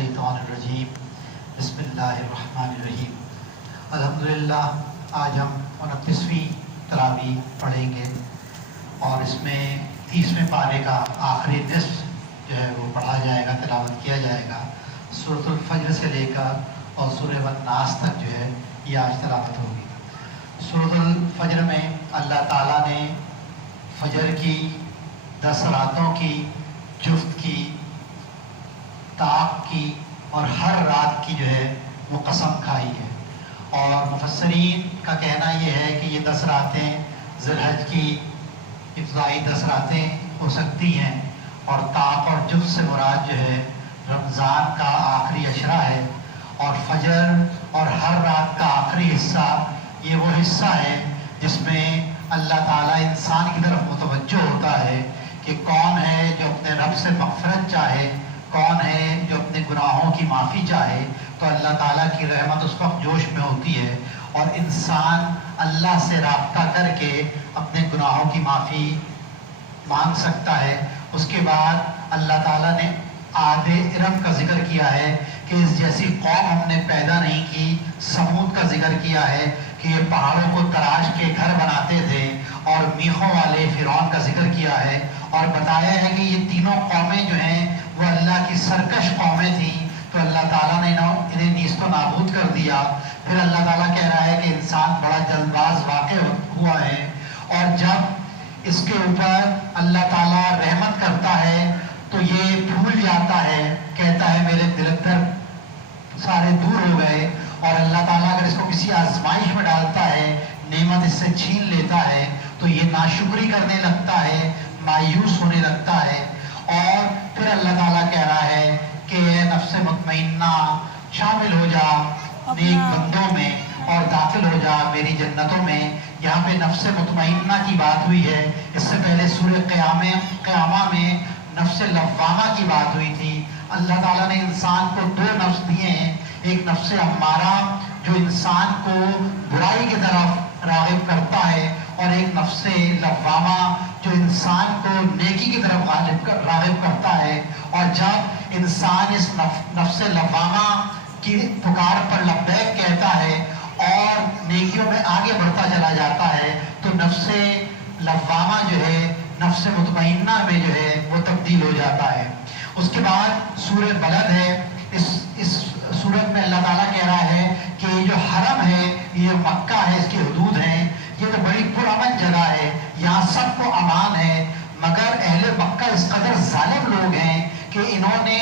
الشیطان الرجیم بسم اللہ الرحمن الرحیم۔ الحمدللہ آج ہم 29ویں تراویح پڑھیں گے اور اس میں 30ویں پارے کا آخری نصف جو ہے وہ پڑھا جائے گا، تلاوت کیا جائے گا۔ سورۃ الفجر سے لے کر اور سورۃ الناس تک جو ہے یہ آج تلاوت ہوگی۔ سورۃ الفجر میں اللہ تعالیٰ نے فجر کی 10 راتوں کی، جفت کی، طاق کی اور ہر رات کی جو ہے وہ قسم کھائی ہے۔ اور مفسرین کا کہنا یہ ہے کہ یہ 10 راتیں ذی الحج کی ابتدائی 10 راتیں ہو سکتی ہیں، اور طاق اور جفت سے مراد جو ہے رمضان کا آخری عشرہ ہے، اور فجر اور ہر رات کا آخری حصہ یہ وہ حصہ ہے جس میں اللہ تعالیٰ انسان کی طرف متوجہ ہوتا ہے کہ کون ہے جو اپنے رب سے مغفرت چاہے، کون ہے جو اپنے گناہوں کی معافی چاہے۔ تو اللہ تعالیٰ کی رحمت اس وقت جوش میں ہوتی ہے اور انسان اللہ سے رابطہ کر کے اپنے گناہوں کی معافی مانگ سکتا ہے۔ اس کے بعد اللہ تعالیٰ نے عاد ارم کا ذکر کیا ہے کہ اس جیسی قوم ہم نے پیدا نہیں کی۔ سمود کا ذکر کیا ہے کہ یہ پہاڑوں کو تراش کے گھر بناتے تھے، اور میخوں والے فرعون کا ذکر کیا ہے اور بتایا ہے کہ یہ تینوں قومیں جو ہیں وہ اللہ کی سرکش قومیں تھیں، تو اللہ تعالیٰ نے انہیں نیست و نابود کر دیا۔ پھر اللہ تعالیٰ کہہ رہا ہے کہ انسان بڑا جلد باز واقع ہوا ہے، اور جب اس کے اوپر اللہ تعالیٰ رحمت کرتا ہے تو یہ بھول جاتا ہے، کہتا ہے میرے دلدر سارے دور ہو گئے۔ اور اللہ تعالیٰ اگر اس کو کسی آزمائش میں ڈالتا ہے، نعمت اس سے چھین لیتا ہے، تو یہ ناشکری کرنے لگتا ہے، مایوس ہونے لگتا ہے۔ اور پھر اللہ تعالیٰ کہہ رہا ہے کہ اے نفس مطمئنہ شامل ہو جا نیک بندوں میں اور داخل ہو جا میری جنتوں میں۔ یہاں پہ نفس مطمئنہ کی بات ہوئی ہے، اس سے پہلے سورہ قیامہ میں نفس لوامہ کی بات ہوئی تھی۔ اللہ تعالیٰ نے انسان کو 2 نفس دیے ہیں، ایک نفس امارہ جو انسان کو برائی کی طرف راغب کرتا ہے، اور ایک نفس لوامہ جو انسان کو نیکی کی طرف راغب کرتا ہے۔ اور جب انسان اس نفس لوامہ کی پکار پر لبیک کہتا ہے اور نیکیوں میں آگے بڑھتا چلا جاتا ہے، تو نفس لوامہ جو ہے نفس مطمئنہ میں جو ہے وہ تبدیل ہو جاتا ہے۔ اس کے بعد سورہ بلد ہے۔ اس سورت میں اللہ تعالیٰ کہہ رہا ہے کہ یہ جو حرم ہے، یہ مکہ ہے، اس کی حدود ہیں، یہ تو بڑی پرامن جگہ ہے، یہاں سب کو امان ہے، مگر اہل مکہ اس قدر ظالم لوگ ہیں کہ انہوں نے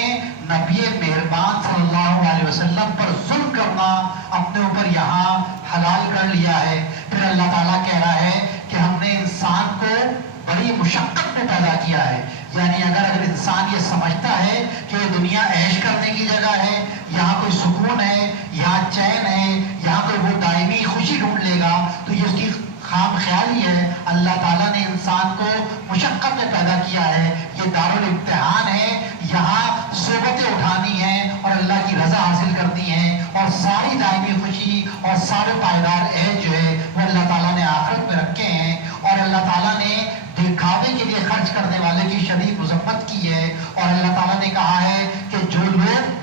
نبی مہربان صلی اللہ علیہ وسلم پر ظلم کرنا اپنے اوپر یہاں حلال کر لیا ہے۔ پھر اللہ تعالیٰ کہہ رہا ہے کہ ہم نے انسان کو بڑی مشقت میں پیدا کیا ہے، یعنی اگر انسان یہ سمجھتا ہے کہ یہ دنیا عیش کرنے کی جگہ ہے، یہاں کوئی سکون ہے، یہاں چین ہے، یہاں کوئی وہ دائمی خوشی ڈھونڈ لے گا، تو یہ اس کی خام خیالی ہے۔ اللہ تعالیٰ نے انسان کو مشقت میں پیدا کیا ہے، یہ دارالامتحان ہے، یہاں صحبتیں اٹھانی ہیں اور اللہ کی رضا حاصل کرنی ہے، اور ساری دائمی خوشی اور سارے پائیدار عیش جو ہے وہ اللہ تعالیٰ نے آخرت میں رکھے ہیں۔ اور اللہ تعالیٰ نے دکھاوے کے لیے خرچ کرنے والے کی شدید مذمت کی ہے، اور اللہ تعالیٰ نے کہا ہے کہ جو لوگ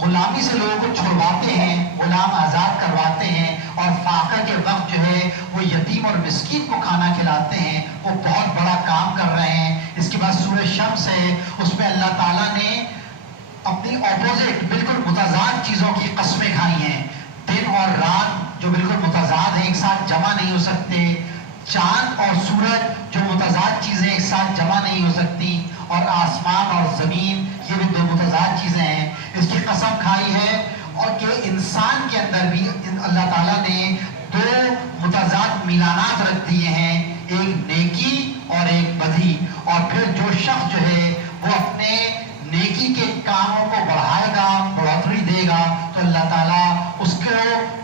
غلامی سے لوگوں کو چھڑواتے ہیں، غلام آزاد کرواتے ہیں، اور فاقہ کے وقت جو ہے وہ یتیم اور مسکین کو کھانا کھلاتے ہیں، وہ بہت بڑا کام کر رہے ہیں۔ اس کے بعد سورہ شمس ہے، اس میں اللہ تعالیٰ نے اپنی اپوزٹ بالکل متضاد چیزوں کی قسمیں کھائی ہیں۔ دن اور رات جو بالکل متضاد ہیں، ایک ساتھ جمع نہیں ہو سکتے، چاند اور سورج جو متضاد چیزیں ایک ساتھ جمع نہیں ہو سکتی، اور آسمان اور زمین یہ بھی 2 متضاد چیزیں ہیں، اس کی قسم کھائی ہے۔ اور کہ انسان کے اندر بھی اللہ تعالیٰ نے 2 متضاد میلانات رکھ دیے ہیں، ایک نیکی اور ایک بدی۔ اور پھر جو شخص جو ہے وہ اپنے نیکی کے کاموں کو بڑھائے گا، بڑھوتری دے گا، تو اللہ تعالیٰ اس کو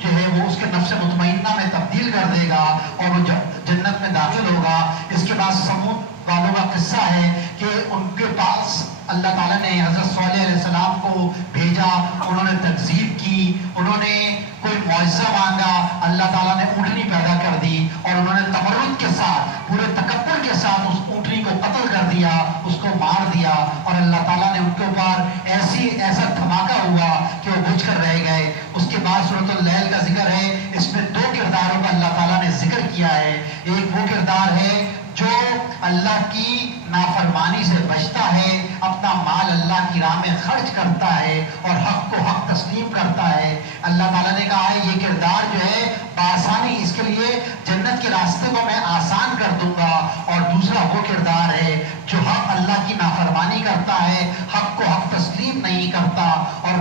جو ہے وہ اس کے نفس مطمئنہ میں تبدیل کر دے گا اور وہ جنت میں داخل ہوگا۔ اس کے بعد سمود والوں کا قصہ ہے کہ ان کے پاس اللہ تعالیٰ نے حضرت صالح علیہ السلام کو بھیجا، انہوں نے تکذیب کی، انہوں نے کوئی معجزہ مانگا، اللہ تعالیٰ نے اونٹنی پیدا کر دی، اور انہوں نے تمرد کے ساتھ پورے تکبر کے ساتھ اس اونٹنی کو قتل کر دیا، اس کو مار دیا، اور اللہ تعالیٰ نے ان کے اوپر ہے. اس کے بعد سورۃ اللیل کا ذکر ہے. اس میں 2 کرداروں کا اللہ تعالیٰ نے ذکر کیا ہے. ایک وہ کردار ہے جو اللہ کی نافرمانی سے بچتا ہے، اپنا مال اللہ کی راہ میں خرچ کرتا ہے اور حق کو حق تسلیم کرتا ہے. اللہ تعالیٰ نے کہا ہے یہ کردار جو ہے بآسانی اس کے لیے جنت کے راستے کو میں آسان کر دوں گا. اور دوسرا وہ کردار ہے جو حق اللہ کی نافرمانی کرتا ہے، حق کو حق تسلیم نہیں کرتا اور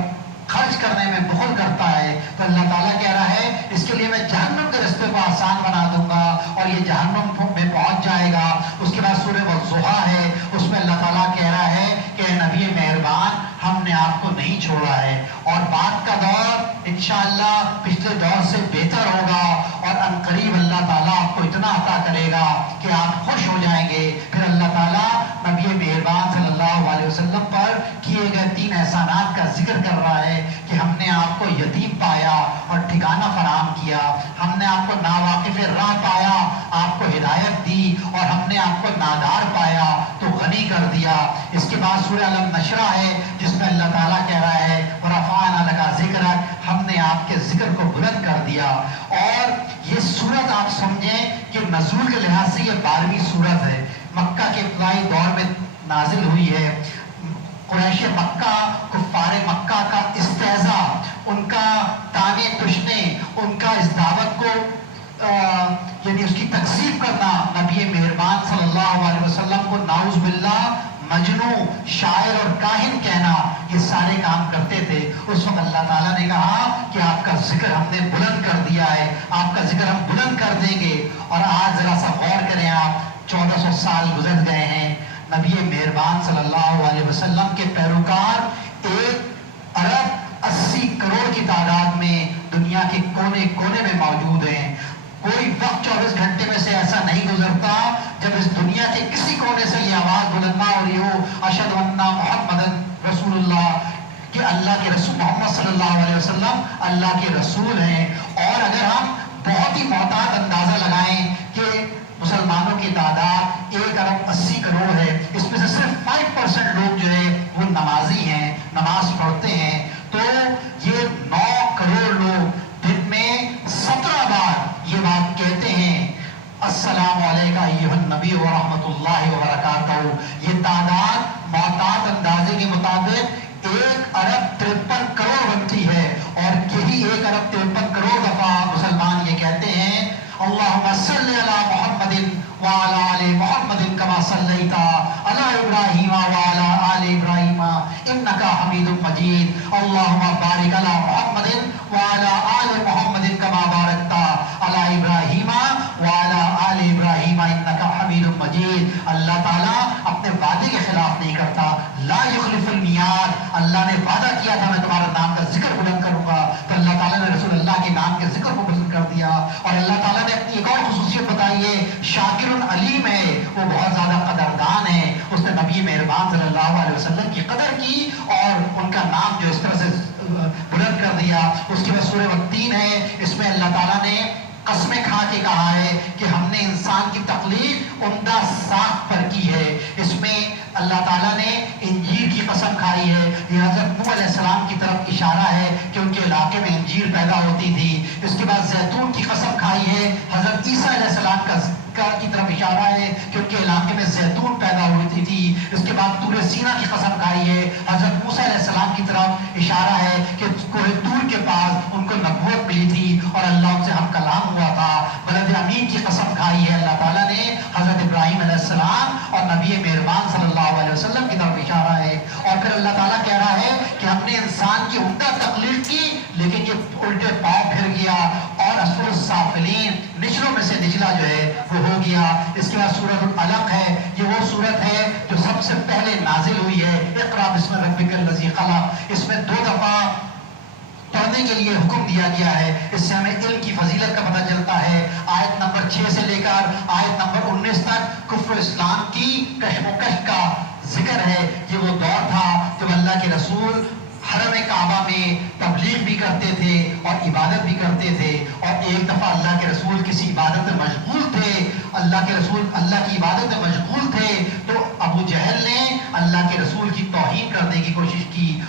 خرچ کرنے میں بخل کرتا ہے. تو اللہ تعالیٰ کہہ رہا ہے اس کے لیے میں جہنم کے راستے کو آسان بنا دوں گا اور یہ جہنم میں پہنچ جائے گا. اس کے بعد سورہ والضحیٰ ہے، اس میں اللہ تعالیٰ کہہ رہا ہے کہ اے نبی مہربان ہم نے آپ کو نہیں چھوڑا ہے اور بعد کا دور انشاءاللہ پچھلے دور سے بہتر ہوگا اور عنقریب اللہ تعالیٰ آپ کو اتنا عطا کرے گا کہ آپ خوش ہو جائیں گے. پھر اللہ تعالیٰ نبی مہربان صلی اللہ علیہ وسلم پر کیے گئے 3 احسانات کا ذکر کر رہا ہے کہ ہم نے آپ کو یتیم پایا اور ٹھکانہ فراہم کیا، ہم نے آپ کو ناواقف راہ پایا، آپ کو ہدایت دی، اور ہم نے آپ کو نادار پایا تو غنی کر دیا. اس کے بعد سورہ علم نشرہ ہے جس میں اللہ تعالیٰ کہہ رہا ہے وَرَفَعْنَا لَكَ ذِكْرَكَ، ہم نے آپ کے ذکر کو بلند کر دیا. اور یہ سورت آپ سمجھیں کہ نزول کے لحاظ سے یہ 12ویں سورت ہے. مکہ کے ابتدائی دور میں نازل ہوئی ہے. قریش مکہ، کفار مکہ کا استہزاء، ان کا طعنے تشنے، ان کا اس دعوت کو یعنی اس کی تکذیب کرنا، نبی مہربان صلی اللہ علیہ وسلم کو نعوذ باللہ مجنون، شاعر اور کاہن کہنا، یہ سارے کام کرتے تھے. اس وقت اللہ تعالیٰ نے کہا کہ آپ کا ذکر ہم نے بلند کر دیا ہے، آپ کا ذکر ہم بلند کر دیں گے. اور آج ذرا سا غور کریں، آپ 1400 سال گزر گئے ہیں، نبی مہربان صلی اللہ علیہ وسلم کے پیروکار 1 ارب 80 کروڑ کی تعداد میں دنیا کے کونے کونے میں موجود ہیں. کوئی وقت 24 گھنٹے میں سے ایسا نہیں گزرتا جب اس دنیا کے کسی کونے سے یہ آواز بلند نہ ہو رہی ہو اشہد ان محمد رسول اللہ، کہ اللہ کے رسول محمد صلی اللہ علیہ وسلم اللہ کے رسول ہیں. اور اگر ہم بہت ہی محتاط اندازہ لگائیں کہ مسلمانوں کی تعداد 1 ارب 80 کروڑ ہے، اس میں سے صرف 5% لوگ جو ہے وہ نمازی ہیں، نماز پڑھتے ہیں، تو یہ 9 کروڑ لوگ دن میں 17 بار یہ بات کہتے ہیں السلام علیکہ ایھا النبی ورحمۃ اللہ وبرکاتہ. یہ تعداد محتاط اندازے کے مطابق 1 ارب 53 کروڑ بنتی ہے. اور یہی 1 ارب 53 کروڑ دفعہ مسلمان یہ کہتے ہیں اللہم صلی علی محمد وعلی آل محمد کما صلیت علی ابراہیم وعلی آل ابراہیم انک حمید مجید. اللہم بارک علی محمد وعلی آل محمد کما بارکت علی ابراہیم وعلی آل ابراہیم انک حمید مجید. اللہ تعالیٰ اپنے وعدے کے خلاف نہیں کرتا. لا یخلف المیعاد، اللہ نے وعدہ کیا تھا میں تمہارا نام کا ذکر بلند کروں گا، تو اللہ تعالیٰ نے رسول اللہ کے نام کے ذکر کو بلند کر دیا. اور اللہ تعالیٰ نے اپنی ایک اور خصوصیت بتائی ہے، شاکر علیم ہے، وہ بہت زیادہ قدردان ہے. اس نے نبی مہربان صلی اللہ علیہ وسلم کی قدر کی اور ان کا نام جو اس طرح سے بلند کر دیا. اس کے بعد سورہ والتین ہے، اس میں اللہ تعالیٰ نے قسمیں کھا کے کہا ہے کہ ہم نے انسان کی تخلیق عمدہ ساخت پر کی ہے. اس میں اللہ تعالیٰ نے انجیر کی قسم کھائی ہے. یہ حضرت نوح علیہ السلام کی طرف اشارہ ہے کہ ان کے علاقے میں انجیر پیدا ہوتی تھی. اس کے بعد زیتون کی قسم کھائی ہے، حضرت عیسیٰ علیہ السلام کی طرف اشارہ ہے کہ ان کے علاقے میں زیتون پیدا ہوتی تھی. اس کے بعد طور سینا کی قسم کھائی ہے، حضرت موسیٰ علیہ السلام کی طرف اشارہ ہے کہ کوہ طور کے پاس ان کو نبوت ملی تھی اور اللہ ان سے ہم کلام ہوا تھا. بلد امین کی قسم کھائی ہے اللہ تعالیٰ نے، حضرت ابراہیم علیہ السلام اور نبی مہربان صلی اللہ علیہ وسلم کی طرف اشارہ ہے. اور پھر اللہ تعالیٰ کہہ رہا ہے کہ ہم نے انسان کی عمدہ تخلیق کی لیکن یہ الٹے پاؤں پھر گیا اور اسفل السافلین، نچلوں میں سے نچلا جو ہے وہ ہو گیا. اس کے بعد سورۃ العلق ہے، یہ وہ سورت ہے جو سب سے پہلے نازل ہوئی ہے. اقرأ بسم ربک الذی خلق، اس میں 2 دفعہ پڑھنے کے لیے حکم دیا گیا ہے. اس سے ہمیں علم کی فضیلت کا پتہ چلتا ہے. آیت نمبر 6 سے لے کر آیت نمبر 19 تک کفر و اسلام کی کشمکش کا ذکر ہے. یہ وہ دور تھا جب اللہ کے رسول حرم کعبہ میں تبلیغ بھی کرتے تھے اور عبادت بھی کرتے تھے. اور ایک دفعہ اللہ کے رسول کسی عبادت میں مشغول تھے، اللہ کے رسول اللہ کی عبادت میں مشغول تھے، تو ابو جہل نے اللہ کے رسول کی توہین کرنے کی کوشش کی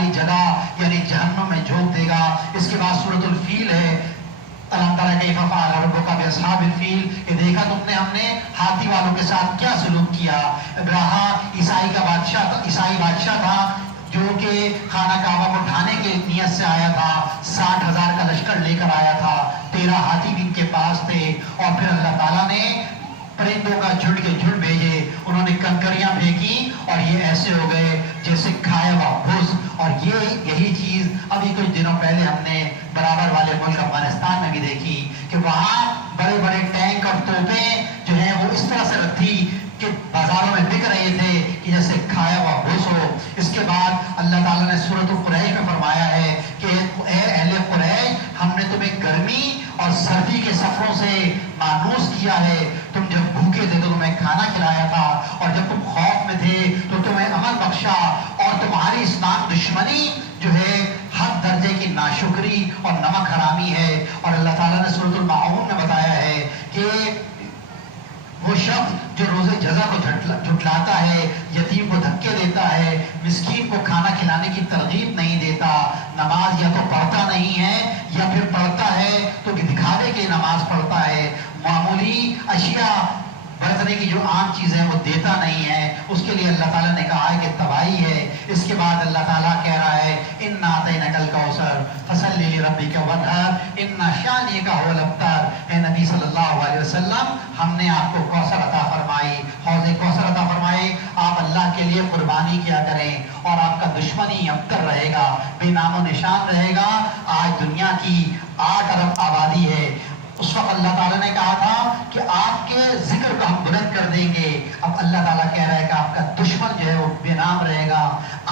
والی جگہ یعنی جہنم میں جھونک دے گا۔ اس کے بعد سورۃ الفیل ہے، اللہ تعالیٰ کیف فعل ربک باصحاب الفیل، کہ دیکھا تم نے ہم نے ہاتھی والوں کے ساتھ کیا سلوک کیا۔ ابراہا عیسائی بادشاہ تھا جو کہ خانہ کعبہ کو ڈھانے کی نیت سے آیا تھا، 60,000 کا لشکر لے کر آیا تھا، 13 ہاتھی بھی ان کے پاس تھے، اور پھر اللہ تعالیٰ نے پرندوں کا جھنڈ کے جھنڈ بھیجے، انہوں نے کنکریاں پھینکی اور یہ ایسے ہو گئے جیسے کھایا ہوا بھوس۔ اور یہی چیز ابھی کچھ دنوں پہلے ہم نے برابر والے ملک افغانستان میں بھی دیکھی کہ وہاں بڑے بڑے ٹینک اور توپیں جو ہیں وہ اس طرح سے رکھی کہ بازاروں میں بک رہے تھے کہ جیسے کھایا ہوا بھوس ہو۔ اس کے بعد اللہ تعالیٰ نے سورۃ قریش میں فرمایا ہے کہ اے اہل قریش، ہم نے تمہیں گرمی اور سردی کے سفروں سے مانوس کیا ہے، تم جب بھوکے تھے تو تمہیں کھانا کھلایا تھا، اور جب تم خوف میں تھے تو تمہیں امن بخشا، اور تمہاری اسلام دشمنی جو ہے حد درجے کی ناشکری اور نمک حرامی ہے۔ اور اللہ تعالیٰ نے سورۃ الماعون میں بتایا ہے کہ وہ شخص جو روز جزا کو جھٹلاتا ہے، یتیم کو دھکے دیتا ہے، مسکین کو کھانا کھلانے کی ترغیب نہیں دیتا، نماز یا تو پڑھتا نہیں ہے یا پھر پڑھتا ہے تو دکھاوے کے نماز پڑھتا ہے، معمولی اشیاء برتنے کی جو عام چیزیں وہ دیتا نہیں ہے، اس کے لیے اللہ تعالیٰ نے کہا ہے کہ تباہی ہے۔ اس کے بعد اللہ تعالیٰ کہہ رہا ہے اِنَّا أَعْطَيْنَاكَ الْكَوْثَرَ فَصَلِّ لِرَبِّكَ وَانْحَرْ إِنَّ شَانِئَكَ هُوَ الْأَبْتَرُ۔ اے نبی صلی اللہ علیہ وسلم، ہم نے آپ کو کوثر عطا فرمائی، حوض کوثر عطا فرمائی، آپ اللہ کے لیے قربانی کیا کریں، اور آپ کا دشمن ہی ابتر رہے گا، بے نام و نشان رہے گا۔ آج دنیا کی 8 ارب آبادی ہے، اس وقت اللہ تعالیٰ نے کہا تھا کہ آپ کے ذکر کو ہم بلند کر دیں گے، اب اللہ تعالیٰ کہہ رہا ہے کہ آپ کا دشمن جو ہے وہ بے نام رہے گا۔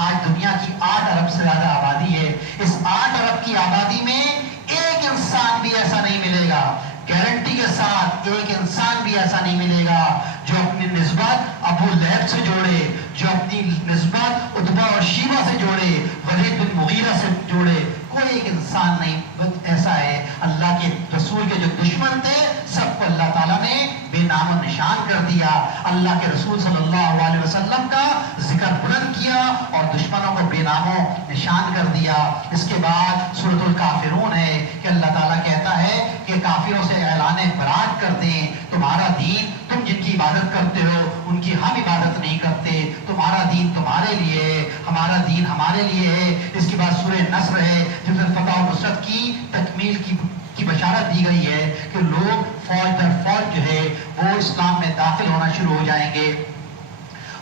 آج دنیا کی 8 ارب سے زیادہ آبادی ہے، اس 8 ارب کی آبادی میں ایک انسان بھی ایسا نہیں ملے گا، گارنٹی کے ساتھ ایک انسان بھی ایسا نہیں ملے گا جو اپنی نسبت ابو لہب سے جوڑے، جو اپنی نسبت عتبہ اور شیبہ سے جوڑے، ولید بن مغیرہ سے جوڑے، کوئی ایک انسان نہیں ایسا ہے۔ اللہ کے رسول کے جو دشمن تھے سب کو اللہ تعالیٰ نے بے نام و نشان کر دیا، اللہ کے رسول صلی اللہ علیہ وسلم کا ذکر بلند کیا اور دشمنوں کو بے نام و نشان کر دیا۔ اس کے بعد سورۃ الکافرون ہے کہ اللہ تعالیٰ کہتا ہے کہ کافروں سے اعلان برات کر دیں، تمہارا دین، تم جن کی عبادت کرتے ہو ان کی ہم عبادت نہیں کرتے، تمہارا دین تمہارے لیے ہے، ہمارا دین ہمارے لیے ہے۔ اس کے بعد سورہ نصر ہے جس میں فتح و نصرت کی تکمیل کی بشارت دی گئی ہے کہ لوگ فوج در فوج جو ہے وہ اسلام میں داخل ہونا شروع ہو جائیں گے۔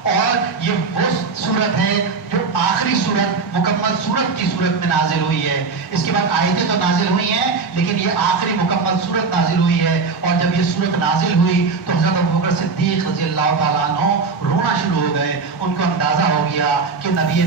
اور یہ وہ صورت ہے جو آخری صورت مکمل صورت کی صورت میں نازل ہوئی ہے۔ اس کے بعد آیتیں تو نازل ہوئی ہیں لیکن یہ آخری مکمل صورت نازل ہوئی ہے، اور جب یہ صورت نازل ہوئی تو حضرت ابوبکر صدیق رضی اللہ تعالیٰ عنہ رونا شروع ہو گئے، ان کو اندازہ ہو گیا کہ نبی